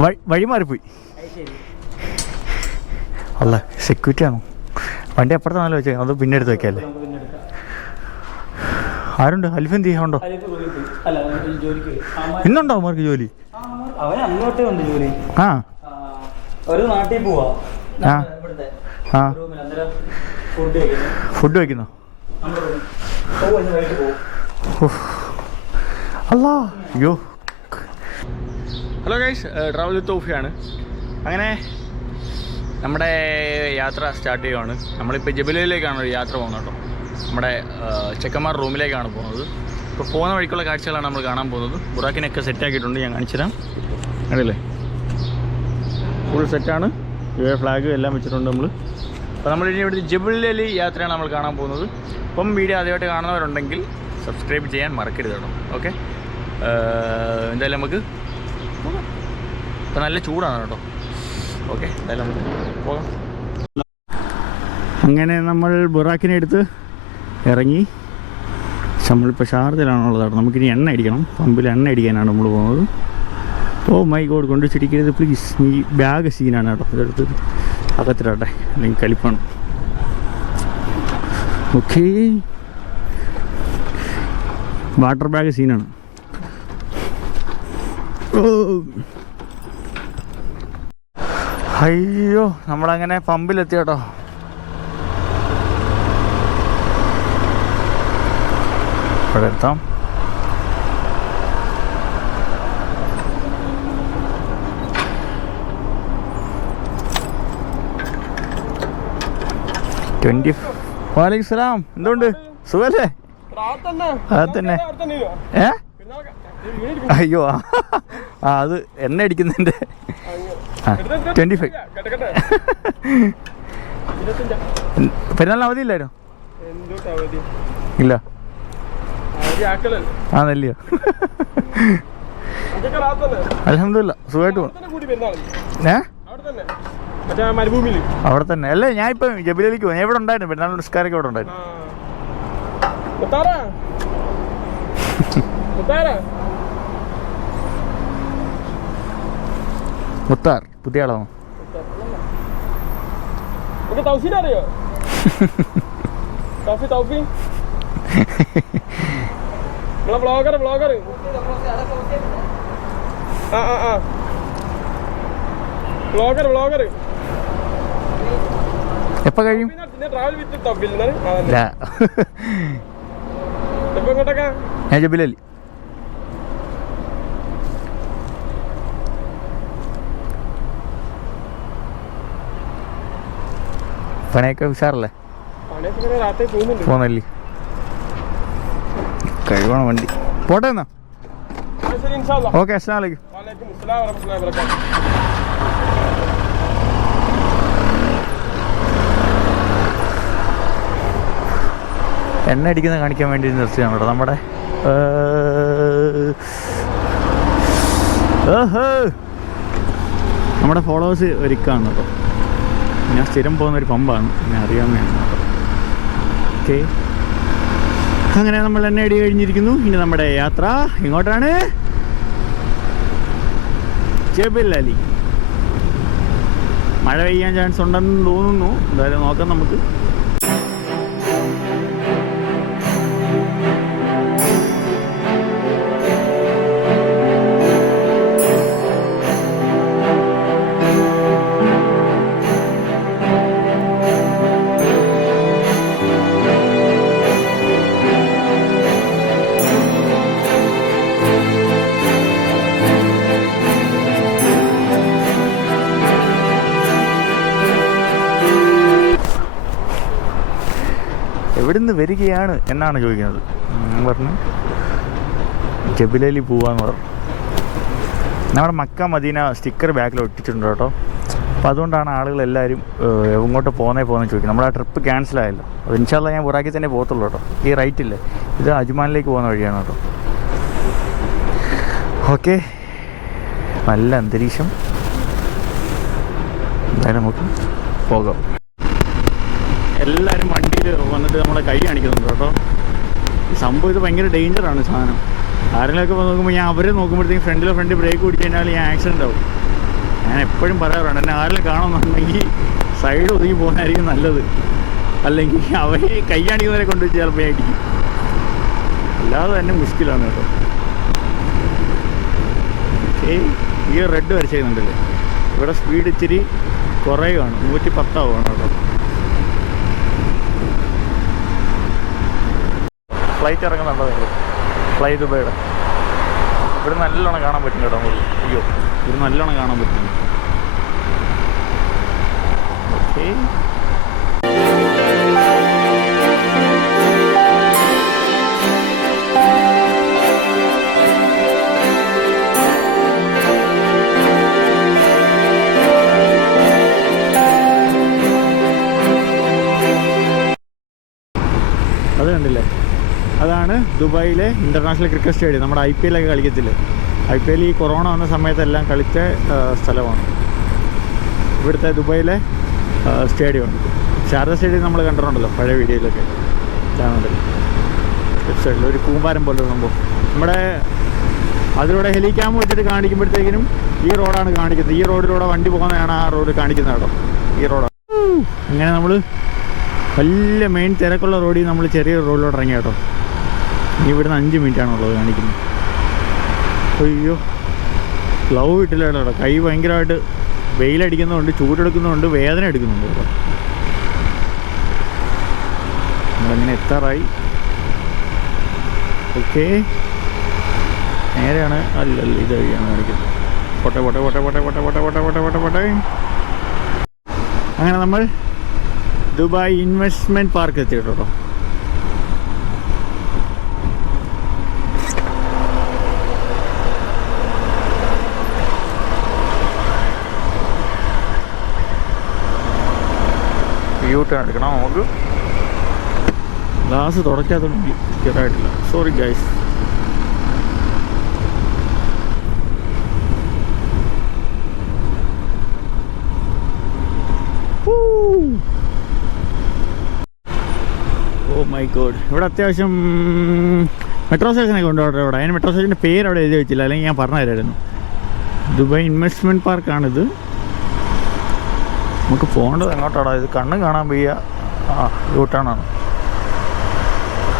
വഴി- വഴി മാറിപ്പോയി അല്ല സെക്യൂരിറ്റി ആണോ? വണ്ടി അപ്പുറത്ത് നല്ല വെച്ചേ അത് പിന്നെ എടുത്ത് വെക്കല്ലേ? ആരുണ്ട്? അലിഫ് എന്ത് ചെയ്യാണ്ടോ ഇന്നുണ്ടോ അവർക്ക് ജോലി? ആ. ഒരു നാട്ടിൽ പോവാ. ആ. ഫുഡ് വയ്ക്കുന്നു അല്ലാ അയ്യോ. ഹലോ ഗൈസ് ട്രാവൽ തോഫിയാണ് അങ്ങനെ നമ്മുടെ യാത്ര സ്റ്റാർട്ട് ചെയ്യുവാണ്. നമ്മളിപ്പോൾ ജബലിയിലേക്കാണ് ഒരു യാത്ര പോകുന്നത് കേട്ടോ. നമ്മുടെ ആ, ചെക്കന്മാർ റൂമിലേക്കാണ് പോകുന്നത്. ഇപ്പോൾ പോകുന്ന വഴിക്കുള്ള കാഴ്ചകളാണ് നമ്മൾ കാണാൻ പോകുന്നത്. ബുറാക്കിനൊക്കെ സെറ്റാക്കിയിട്ടുണ്ട് ഞാൻ കാണിച്ചുതരാം. കണ്ടില്ലേ? ഫുൾ സെറ്റാണ് എ ഫ്ലാഗ് എല്ലാം വെച്ചിട്ടുണ്ട് നമ്മൾ അപ്പോൾ നമ്മൾ ഇനി ഇവിടുത്തെ ജബിലി യാത്രയാണ് നമ്മൾ കാണാൻ പോകുന്നത്. അപ്പം വീഡിയോ ആദ്യമായിട്ട് കാണുന്നവരുണ്ടെങ്കിൽ സബ്സ്ക്രൈബ് ചെയ്യാൻ മറക്കരുത് കേട്ടോ. ഓക്കെ എന്തായാലും നമുക്ക് ഇപ്പം നല്ല ചൂടാണ് കേട്ടോ. ഓക്കെ എന്തായാലും നമുക്ക് പോകാം. അങ്ങനെ നമ്മൾ ബുറാക്കിനെ എടുത്ത് ഇറങ്ങി. നമ്മളിപ്പോൾ ഷാർജയിലാണുള്ളത് കേട്ടോ. നമുക്കിനി എണ്ണ അടിക്കണം. പമ്പിൽ എണ്ണ അടിക്കാനാണ് നമ്മൾ പോകുന്നത്. ഓ മൈ ഗോഡ് കൊണ്ട് ചിരിക്കരുത് പ്ലീസ് ഈ ബാഗ് സീനാണ് കേട്ടോ. ഇതെടുത്ത് അകത്തിടട്ടെ. അല്ലെങ്കിൽ കളിപ്പാണ്. ഓക്കേ. വാട്ടർ ബാഗ് സീനാണ് അയ്യോ നമ്മളങ്ങനെ പമ്പിലെത്തി കേട്ടോ. ഇവിടെ എത്താം. ട്വന്റി വാലിക്കും സലാം എന്തുകൊണ്ട് സുഖല്ലേ? അത് തന്നെ ഏ? അയ്യോ. ആ ആ, അത് എണ്ണ അടിക്കുന്നതിന്റെ ട്വന്റി ഫൈവ് പെരുന്നാളിന് അവധിയില്ലായിരുന്നു ഇല്ല. ആ നെല്ലിയോ? അലഹമില്ല സുഖമായിട്ട് പോകണം ഏ? അവിടെ തന്നെ. അല്ലേ ഞാൻ ഇപ്പൊ ജബിലേക്ക് പോകും എവിടെ ഉണ്ടായിരുന്നു. പെരുന്നാൾ നിസ്കാരൊക്കെ ഇവിടെ ഉണ്ടായിരുന്നു. മുത്താർ പുതിയ ആളാണോ? എപ്പ അറിയോ? ബ്ലോഗർ വ്ളോഗർ ആ ആ ആ. ബ്ലോഗർ ബ്ലോഗർ കഴിയും? ഞാൻ ജബിലലി പണിയൊക്കെ ഉഷാറല്ലേ പോന്നല്ലേ കഴിവാണ് വണ്ടി പോട്ടെ എന്നാ ഓക്കെ അസ്സാം വലൈക്കും അസ്സലാം വറഹ്മത്തുള്ളാഹി വബറകാതുഹു എണ്ണ അടിക്കുന്ന കാണിക്കാൻ വേണ്ടി നിർത്തിയാണ് കേട്ടോ നമ്മുടെ നമ്മുടെ ഫോളോവേഴ്സ് ഒരുക്കാണ് കേട്ടോ ഞാൻ സ്ഥിരം പോകുന്ന ഒരു പമ്പാണ് ഞാൻ വേണ്ടി. ഓക്കെ. അങ്ങനെ നമ്മൾ തന്നെ അടി കഴിഞ്ഞിരിക്കുന്നു. ഇനി നമ്മുടെ യാത്ര ഇങ്ങോട്ടാണ് ജബൽ അലി. മഴ പെയ്യാൻ ചാൻസ് ഉണ്ടെന്ന് തോന്നുന്നു. എന്തായാലും നോക്കാം നമുക്ക്. വരികയാണ് എന്നാണ് ചോദിക്കുന്നത്. പറഞ്ഞു. ജബിലലി പോവാന്ന് പറഞ്ഞു. നമ്മുടെ മക്ക മദീന സ്റ്റിക്കർ ബാക്കിൽ ഒട്ടിച്ചിട്ടുണ്ട് കേട്ടോ. അപ്പോൾ അതുകൊണ്ടാണ് ഏഹ്, ഇങ്ങോട്ട് പോകുന്നേ പോകുന്നത് ചോദിക്കുന്നത്. നമ്മുടെ ആ ട്രിപ്പ് ക്യാൻസൽ ആയല്ലോ. അത് ഇൻഷാല്ല ഞാൻ ബുറാക്കി തന്നെ പോകത്തുള്ളൂ കേട്ടോ. ഈ റൈറ്റ് ഇല്ലേ? ഇത് അജ്മാനിലേക്ക് പോകുന്ന വഴിയാണ് കേട്ടോ. ഓക്കെ. നല്ല അന്തരീക്ഷം. എന്തായാലും നമുക്ക് പോകാം. എല്ലാവരും വണ്ടിയിൽ വന്നിട്ട് നമ്മളെ കൈ കാണിക്കുന്നുണ്ട് കേട്ടോ. ഈ സംഭവം ഇത് ഭയങ്കര ഡേഞ്ചറാണ് സാധനം. ആരെങ്കിലുമൊക്കെ നോക്കുമ്പോൾ ഞാൻ അവരെ നോക്കുമ്പോഴത്തേക്കും ഫ്രണ്ടിലോ ഫ്രണ്ട് ബ്രേക്ക് പിടിച്ച് കഴിഞ്ഞാൽ ഞാൻ ആക്സിഡന്റ് ആവും. ഞാൻ എപ്പോഴും പറയാറുണ്ട് എന്നെ ആരെങ്കിലും കാണുന്നുണ്ടെങ്കിൽ സൈഡ് ഒതുങ്ങി പോകുന്നതായിരിക്കും നല്ലത്. അല്ലെങ്കിൽ അവരെ കൈയാണിക്കുന്നവരെ കൊണ്ട് ചിലപ്പോൾ അടിക്കും അല്ലാതെ തന്നെ മുഷ്കിലാണ് കേട്ടോ. ഏയ് ഈ റെഡ് വരച്ചിരുന്നുണ്ടല്ലേ ഇവിടെ സ്പീഡ് ഇച്ചിരി കുറയുകയാണ് നൂറ്റി പത്താവുകയാണ് കേട്ടോ. ഫ്ലൈറ്റ് ഇറങ്ങുന്നുണ്ടോ നിങ്ങൾ ഫ്ലൈ ദുബൈയുടെ? ഇവിടെ നല്ലോണം കാണാൻ പറ്റും കേട്ടോ നമുക്ക്. അയ്യോ ഇവിടെ നല്ലോണം കാണാൻ പറ്റും ഓക്കേ. ദുബായിലെ ഇന്റർനാഷണൽ ക്രിക്കറ്റ് സ്റ്റേഡിയം നമ്മുടെ ഐ പി എല്ലൊക്കെ കളിക്കത്തില്ലേ? ഐ പി എൽ ഈ കൊറോണ വന്ന സമയത്തെല്ലാം കളിച്ച സ്ഥലമാണ്. ഇവിടുത്തെ ദുബായിലെ സ്റ്റേഡിയം ശാരദ സ്റ്റേഡിയം നമ്മൾ കണ്ടിട്ടുണ്ടല്ലോ പഴയ വീഡിയോയിലൊക്കെ. കാണുന്നുണ്ടല്ലോ സൈഡിൽ ഒരു കൂമ്പാരം പോലെ സംഭവം. നമ്മുടെ അതിലൂടെ ഹെലിക്യാമ് വെച്ചിട്ട് കാണിക്കുമ്പോഴത്തേക്കിനും ഈ റോഡാണ് കാണിക്കുന്നത്. ഈ റോഡിലൂടെ വണ്ടി പോകുന്നതാണ് ആ റോഡ് കാണിക്കുന്നത് കേട്ടോ. ഈ റോഡാണ്. ഇങ്ങനെ നമ്മൾ വലിയ മെയിൻ തിരക്കുള്ള റോഡിൽ നമ്മൾ ചെറിയ റോഡിലോട്ട് ഇറങ്ങി കേട്ടോ. ഇനി നിന്ന് അഞ്ച് മിനിറ്റ് ആണുള്ളത് കാണിക്കുന്നത്. അയ്യോ ഗ്ലൗ ഇട്ടില്ല കൈ ഭയങ്കരമായിട്ട് വെയിലടിക്കുന്നുണ്ട് ചൂടെടുക്കുന്നുണ്ട് വേദന എടുക്കുന്നുണ്ട് നമ്മളങ്ങനെ എത്താറായി. ഓക്കെ നേരെയാണ് അല്ലല്ല ഇത് വഴിയാണ് കാണിക്കുന്നത്. പൊട്ടെ പൊട്ടെ പൊട്ടെ പൊട്ടെ പൊട്ടെ പൊട്ടെ പൊട്ടെ പൊട്ടെ പൊട്ടെ പൊട്ടെ. അങ്ങനെ നമ്മൾ ദുബായ് ഇൻവെസ്റ്റ്മെന്റ് പാർക്ക് എത്തി യൂ ടേൺ എടുക്കണം. നമുക്ക് ഗ്ലാസ് തുടയ്ക്കാത്തതുകൊണ്ട് ക്ലിയറായിട്ടില്ല sorry guys oh my God ഇവിടെ അത്യാവശ്യം മെട്രോ സ്റ്റേഷനൊക്കെ അവിടെ. ഇവിടെ. അതിന് മെട്രോ സ്റ്റേഷന്റെ പേര് അവിടെ എഴുതി വെച്ചില്ല. അല്ലെങ്കിൽ ഞാൻ പറഞ്ഞു തരായിരുന്നു ദുബായ് ഇൻവെസ്റ്റ്മെന്റ് പാർക്കാണിത് നമുക്ക് പോകേണ്ടത് എങ്ങോട്ടാടാ? ഇത് കണ്ണ് കാണാൻ വയ്യ. ആ യൂട്ടേണാണ്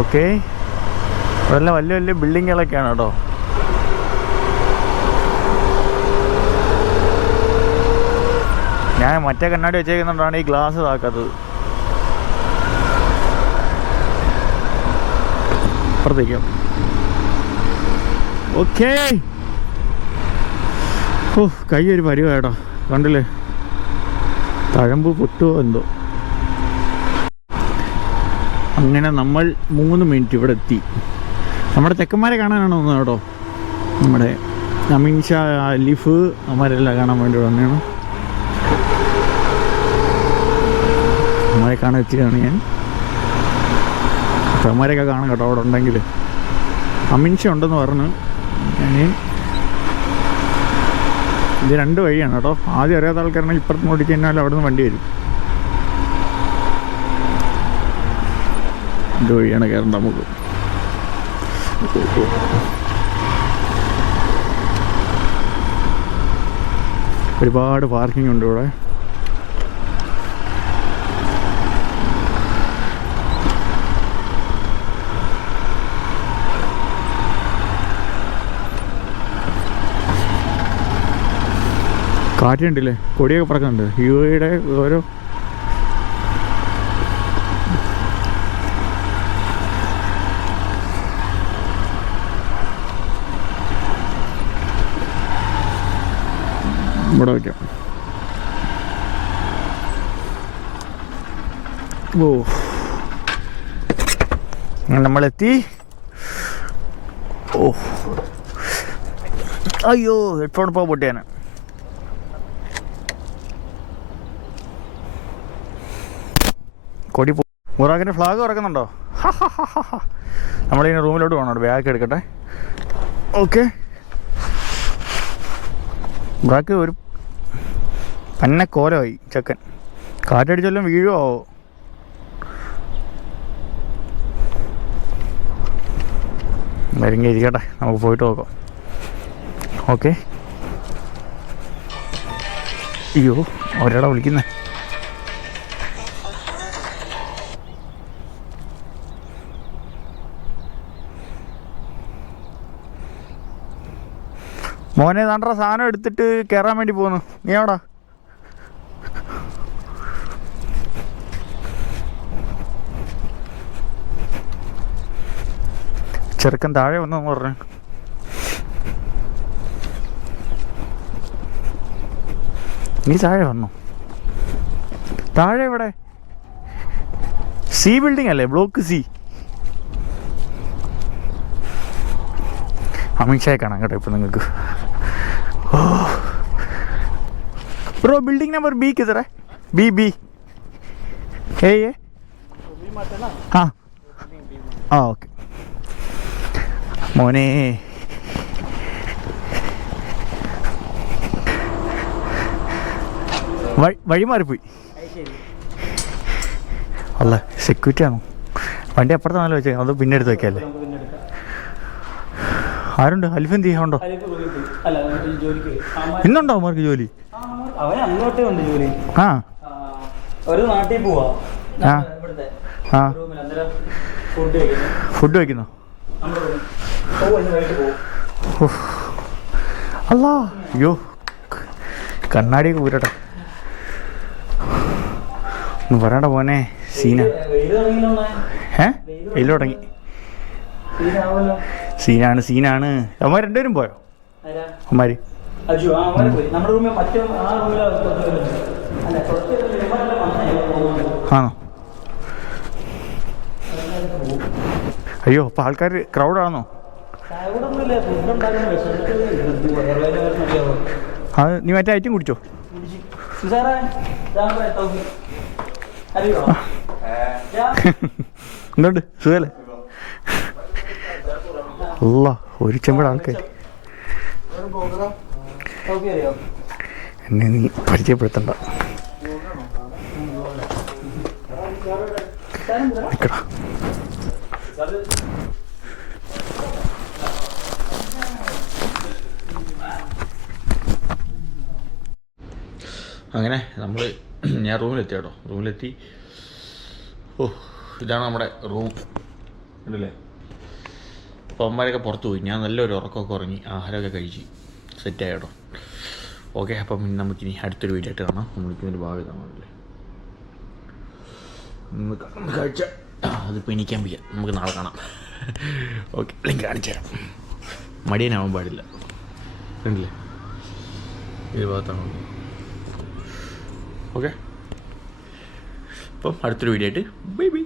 ഓക്കെ. അതെല്ലാം വലിയ വലിയ ബിൽഡിങ്ങുകളൊക്കെയാണ് കേട്ടോ. ഞാൻ മറ്റേ കണ്ണാടി വെച്ചേക്കുന്നുണ്ടാണ് ഈ ഗ്ലാസ് ഇതാക്കാത്തത്. അപ്പുറത്തേക്കും. ഓക്കേ. ഓ കൈ ഒരു പരിവാ കേട്ടോ. കണ്ടില്ലേ? തഴമ്പ് പൊട്ടുമോ എന്തോ. അങ്ങനെ നമ്മൾ മൂന്ന് മിനിറ്റ് ഇവിടെ എത്തി. നമ്മുടെ തെക്കന്മാരെ കാണാനാണ് വന്നത് കേട്ടോ? നമ്മുടെ അമീൻ ഷാ അലിഫ് അവന്മാരെല്ലാം കാണാൻ വേണ്ടി വന്നതാണ്. അവന്മാരെ കാണാൻ എത്തിയതാണ് ഞാൻ. അവന്മാരെയൊക്കെ കാണാം കേട്ടോ അവിടെ ഉണ്ടെങ്കിൽ അമീൻ ഷാ ഉണ്ടെന്ന് പറഞ്ഞു. ഞാൻ ഇത് രണ്ട് വഴിയാണ് കേട്ടോ. ആദ്യം അറിയാത്ത ആൾക്കാരാണെങ്കിൽ ഇപ്പുറത്ത് ഓടിച്ച് കഴിഞ്ഞാൽ അവിടെ നിന്ന് വണ്ടി വരും. രണ്ട് വഴിയാണ് കയറേണ്ട നമുക്ക് ഒരുപാട് പാർക്കിംഗ് ഉണ്ട് ഇവിടെ. കാറ്റുണ്ടല്ലേ? കൊടിയൊക്കെ പറക്കുന്നുണ്ട്. യുവയുടെ ഓരോ ഇവിടെ വയ്ക്കാം. ഓ. നമ്മളെത്തി. ഓ. അയ്യോ ഹെഡ്ഫോൺ ഇപ്പോൾ പൊട്ടിയാണ്. കൊടി മുറാഖിന്റെ ഫ്ലാഗ് ഇറക്കുന്നുണ്ടോ നമ്മളിങ്ങനെ റൂമിലോട്ട് പോകണം ബാഗ് എടുക്കട്ടെ. ഓക്കെ മുറാക്ക് ഒരു പന്ന കോലമായി ചെക്കൻ. കാറ്റടിച്ചാലും വീഴുമോ വരിങ്ങ ഇരിക്കട്ടെ നമുക്ക് പോയിട്ട് നോക്കാം. ഓക്കെ അയ്യോ ഒരാളെ വിളിക്കുന്നേ. മോനെ താണ്ട സാധനം എടുത്തിട്ട് കയറാൻ വേണ്ടി പോകുന്നു നീ എവിടാ? ചെറുക്കൻ താഴെ വന്നെന്ന് പറഞ്ഞു. നീ താഴെ വന്നു? താഴെ ഇവിടെ സി ബിൽഡിംഗ് അല്ലേ? Block C. അമിത്ഷായെ കാണാം കേട്ടോ ഇപ്പം നിങ്ങൾക്ക് ഓ ബ്രോ बिल्डिंग नंबर बी किधर है बी बी है ये हाँ ആ ഓക്കെ മോനെ വഴി- വഴി മാറിപ്പോയി അല്ല സെക്യൂരിറ്റി ആണോ വണ്ടി അപ്പുറത്ത് നല്ല വെച്ചേക്കാം അത് പിന്നെ എടുത്ത് വെക്കല്ലേ ആരുണ്ട് അൽഫൻ തീ ഉണ്ടോ അല്ല ഈ ജോലിക്ക് അമ്മ- ഇന്നുണ്ടോ അവന്മാർക്ക് ജോലി ആ, അവൻ അങ്ങോട്ടേ ഉണ്ട് ജോലി ആ ഒരു നാട്ടിൽ പോവാ. ആ. ആ. ഫുഡ് വയ്ക്കുന്നോ അല്ല അയ്യോ. കണ്ണാടി ഊരട്ടെ. ഒന്ന് പറയണ്ട പോനെ സീന. ഏ? വെയിൽ തുടങ്ങി. സീനാണ് സീനാണ്. അമ്മ രണ്ടുപേരും പോയോ? അമ്മാര് അജു ആ അങ്ങനെ പോയി. നമ്മുടെ റൂമിൽ മറ്റേ ആ റൂമിൽ അല്ല കുറച്ച് ഇവന്മാരെല്ലാം വന്നേ ആണോ? അയ്യോ അപ്പോൾ ആൾക്കാർ ക്രൗഡാണോ അത് നീ മറ്റേ ഐറ്റം കുടിച്ചോ? എന്തുണ്ട്? സുഖല്ലേ? അല്ല ഒരു ചെമ്പട ആൾക്കാർ എന്നെ നീ പരിചയപ്പെടുത്തണ്ട. നിക്കടാ. അങ്ങനെ നമ്മൾ ഞാൻ റൂമിലെത്തി കേട്ടോ റൂമിലെത്തി. ഓ ഇതാണ് നമ്മുടെ റൂം. ഉണ്ടല്ലേ അപ്പോൾ അമ്മമാരൊക്കെ പുറത്തു പോയി ഞാൻ നല്ലൊരു ഉറക്കമൊക്കെ ഉറങ്ങി ആഹാരമൊക്കെ കഴിച്ച്. സെറ്റായി കേട്ടോ ഓക്കെ അപ്പം നമുക്കിനി അടുത്തൊരു വീഡിയോ ആയിട്ട് കാണാം. നമ്മളിക്കുന്നൊരു ഭാഗം കാണാമല്ലേ? കാഴ്ച. അതിപ്പോൾ എനിക്കാൻ വയ്യ നമുക്ക് നാളെ കാണാം. ഓക്കെ അല്ലെങ്കിൽ കാണിച്ചു തരാം. മടിയനാവാൻ പാടില്ല. കണ്ടില്ലേ? ഇത് ഭാഗത്താണ് ഓക്കെ. അപ്പം അടുത്തൊരു വീഡിയോ ആയിട്ട്. Bye bye.